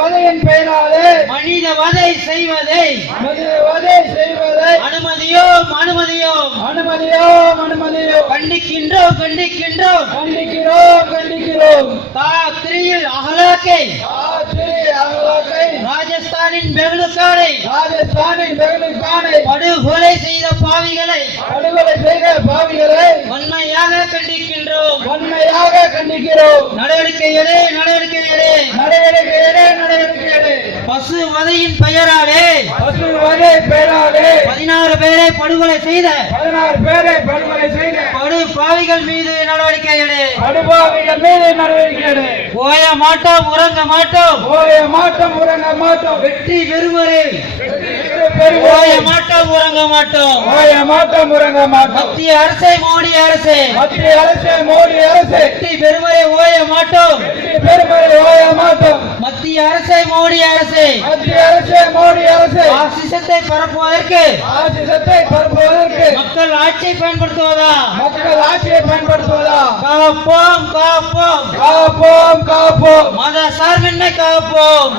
வதையின் பெயராலே மனித வதை செய்வதை அனுமதியோம் அனுமதியோம் அனுமதியோம் அனுமதியோம் கண்டிக்கின்றோம் கண்டிக்கின்றோம் கண்டிக்கிறோம் கண்டிக்கிறோம். திரியில் அகலாக்கை ராஜஸ்தானின் பெங்களுக்கானை படுகொலை செய்த பாவிகளை வன்மையாக கண்டிக்கின்றோம் நடவடிக்கை எடு நடவடிக்கை எடு பசு வதையின் பெயராலே 16 பேரை படுகொலை செய்த படு பாவிகள் மீது நடவடிக்கை எடு ஓய மாட்டோம் உறங்க மாட்டோம் வெற்றி பெறுவரே ஓய மாட்டோம் உறங்க மாட்டோம் மத்திய அரசே மோடி அரசே வெற்றி பெறுவரே ஓய மாட்டோம் மத்திய அரசே மோடி அரசே ஆசிசத்தை பரப்புவதற்கு மக்கள் ஆட்சியை பயன்படுத்துவதா காப்போம் காப்போம் மத சார்பின்மை காப்போம்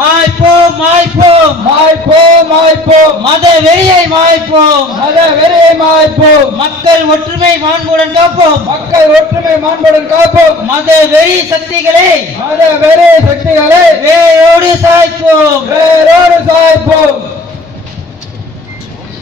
மாய்ப்போம் மத வெறியை மாய்ப்போம் மக்கள் ஒற்றுமை மாண்புடன் காப்போம் மத வெறி சக்திகளை வேரோடு சாய்ப்போம்